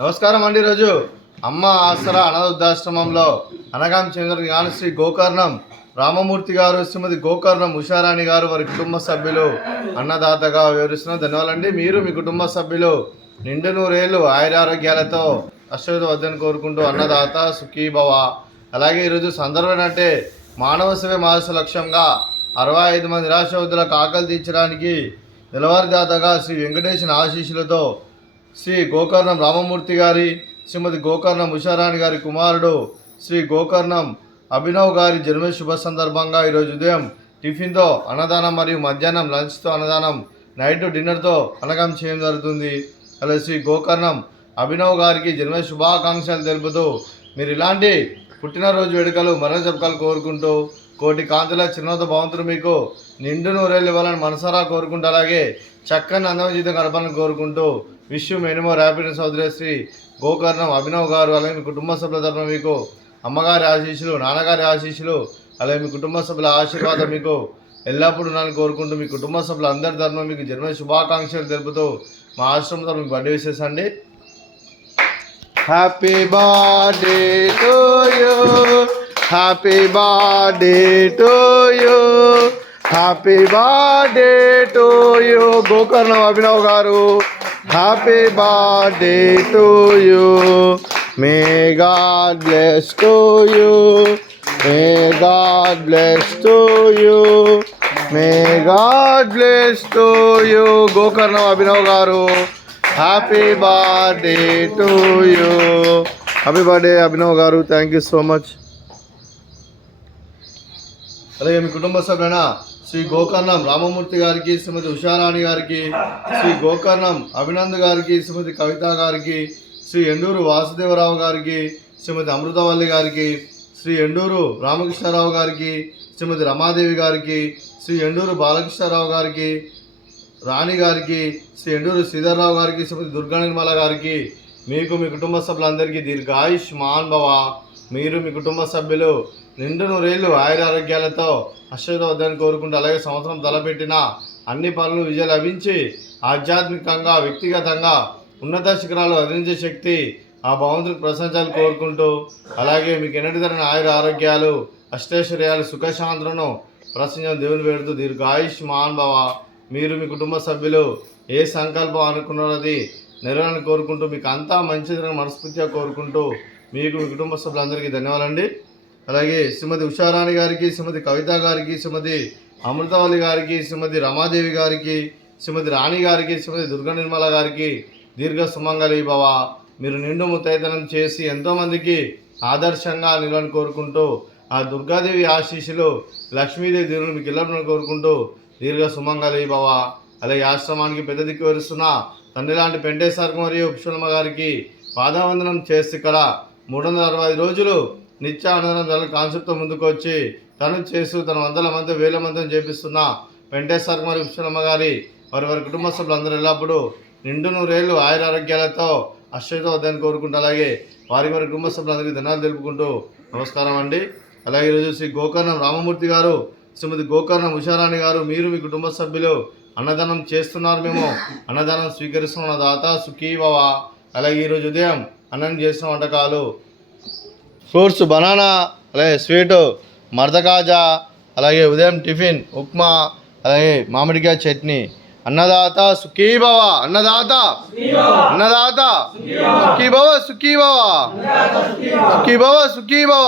నమస్కారం అండి. ఈరోజు అమ్మ ఆసరా అనాథ వృద్ధాశ్రమంలో అనగాం చంద్ర జ్ఞాన శ్రీ గోకర్ణం రామమూర్తి గారు, శ్రీమతి గోకర్ణం ఉషారాణి గారు వారి కుటుంబ సభ్యులు అన్నదాతగా వివరిస్తున్నారు. ధన్యవాదాలండి. మీరు మీ కుటుంబ సభ్యులు నిండు నూరేళ్ళు ఆయురారోగ్యాలతో అశ్వత వద్దని కోరుకుంటూ అన్నదాత సుఖీభవ. అలాగే ఈరోజు సందర్భం అంటే మానవ సేవ మాస లక్ష్యంగా 65 మంది నిరాశ్రవులకు ఆకలి తీర్చడానికి నెలవారీదాతగా శ్రీ వెంకటేశ్వర ఆశీస్సులతో శ్రీ గోకర్ణం రామమూర్తి గారి, శ్రీమతి గోకర్ణం ఉషారాణి గారి కుమారుడు శ్రీ గోకర్ణం అభినవ్ గారి జన్మ శుభ సందర్భంగా ఈరోజు ఉదయం టిఫిన్తో అన్నదానం మరియు మధ్యాహ్నం లంచ్తో అన్నదానం, నైట్ డిన్నర్తో అన్నదానం చేయడం జరుగుతుంది. అలాగే శ్రీ గోకర్ణం అభినవ్ గారికి జన్మ శుభాకాంక్షలు తెలుపుతూ మీరు ఇలాంటి పుట్టినరోజు వేడుకలు మరణ జపకాలు కోరుకుంటూ కోటి కాంతుల చిరునవ్వుతో భవంతులు మీకు నిండు నూరేళ్ళు ఇవ్వాలని మనసారా కోరుకుంటూ అలాగే చక్కని అందమైన జీవితం గడపాలని కోరుకుంటూ విష్ మెనీ మోర్ హ్యాపీనెస్ సోదరి శ్రీ గోకర్ణం అభినవ్ గారు. అలాగే మీ కుటుంబ సభ్యుల తరఫున మీకు అమ్మగారి ఆశీస్సులు, నాన్నగారి ఆశీస్సులు, అలాగే మీ కుటుంబ సభ్యుల ఆశీర్వాదం మీకు ఎల్లప్పుడూ ఉన్నాలని కోరుకుంటూ మీ కుటుంబ సభ్యుల అందరి తరఫున మీకు జన్మ శుభాకాంక్షలు తెలుపుతూ మా ఆశ్రమంతో మీకు బర్త్డే విషెస్ అండి. Happy birthday to you, happy birthday to you, happy birthday to you Gokarnam Abhinav గారు. Happy birthday to you, may God bless to you, may God bless to you, may God bless to you Gokarnam Abhinav గారు. Happy birthday to you. Happy birthday Abhinav గారు. Thank you so much. అలాగే మీ కుటుంబ సభ్యులైన శ్రీ గోకర్ణం రామమూర్తి గారికి, శ్రీమతి ఉషారాణి గారికి, శ్రీ గోకర్ణం అభినంద్ గారికి, శ్రీమతి కవిత గారికి, శ్రీ ఎండూరు వాసుదేవరావు గారికి, శ్రీమతి అమృతవల్లి గారికి, శ్రీ ఎండూరు రామకృష్ణారావు గారికి, శ్రీమతి రమాదేవి గారికి, శ్రీ ఎండూరు బాలకృష్ణారావు గారికి, రాణి గారికి, శ్రీ ఎండూరు శ్రీధర్రావు గారికి, శ్రీమతి దుర్గా నిర్మల గారికి, మీకు మీ కుటుంబ సభ్యులందరికీ దీర్ఘాయుష్ మాన్ భవ. మీరు మీ కుటుంబ సభ్యులు నిండు నూరేళ్ళు ఆయురారోగ్యాలతో అశ్వత వద్దని కోరుకుంటూ అలాగే సంవత్సరం తలపెట్టిన అన్ని పనులు విజయం లభించి ఆధ్యాత్మికంగా వ్యక్తిగతంగా ఉన్నత శిఖరాలు అధించే శక్తి ఆ భగవంతుడికి ప్రశంసలు కోరుకుంటూ అలాగే మీకు ఎన్నటి తరని ఆరోగ్యాలు అష్టైశ్వర్యాలు సుఖశాంతులను ప్రశంస దేవుని వేడుతూ దీర్ఘాయుష్ మాన్ భవ. మీరు మీ కుటుంబ సభ్యులు ఏ సంకల్పం అనుకున్నది నెరవేరాలని కోరుకుంటూ మీకు అంతా మంచిదని మనస్ఫూర్తిగా కోరుకుంటూ మీకు మీ కుటుంబ సభ్యులందరికీ ధన్యవాదాలండి. అలాగే శ్రీమతి ఉషారాణి గారికి, శ్రీమతి కవిత గారికి, శ్రీమతి అమృతవల్లి గారికి, శ్రీమతి రమాదేవి గారికి, శ్రీమతి రాణి గారికి, శ్రీమతి దుర్గా నిర్మల గారికి దీర్ఘ సుమంగళి భవ. మీరు నిండు ముత్తైతనం చేసి ఎంతోమందికి ఆదర్శంగా నిలవని కోరుకుంటూ ఆ దుర్గాదేవి ఆశీస్సులు లక్ష్మీదేవి దేవుని మీకు ఇళ్ళని కోరుకుంటూ దీర్ఘ సుమంగళి భవ. అలాగే ఆశ్రమానికి పెద్ద దిక్కు వరుస్తున్న తండ్రి లాంటి పెంటేశ్వర మరియు ఉపశులమ్మ గారికి పాదవందనం చేసి ఇక్కడ 365 రోజులు నిత్య ఆనందం కాన్సెప్ట్తో ముందుకు వచ్చి తను చేస్తూ తన వందల మంది వేల మందిని చేపిస్తున్న వెంకటేశ్వర మరియు ఉపశులమ్మ గారి వారి కుటుంబ సభ్యులందరూ ఎల్లప్పుడూ నిండు నూరేళ్ళు ఆయురారోగ్యాలతో అశ్వత వద్దని కోరుకుంటూ అలాగే వారి కుటుంబ సభ్యులందరికీ ధన్యవాదాలు తెలుపుకుంటూ నమస్కారం అండి. అలాగే ఈరోజు శ్రీ గోకర్ణం రామమూర్తి గారు, శ్రీమతి గోకర్ణం ఉషారాణి గారు, మీరు మీ కుటుంబ సభ్యులు అన్నదానం చేస్తున్నారు. మేము అన్నదానం స్వీకరిస్తున్న దాత సుఖీభవ. అలాగే ఈరోజు ఉదయం అన్నం చేసిన వంటకాలు ఫ్రూట్స్ బనానా, అలాగే స్వీటు మర్దకాజా, అలాగే ఉదయం టిఫిన్ ఉప్మా, అలాగే మామిడికాయ చట్నీ. అన్నదాత సుఖీభవ, అన్నదాత అన్నదాత సుఖీభవ, సుఖీభవ సుఖీభవ, సుఖీభవ.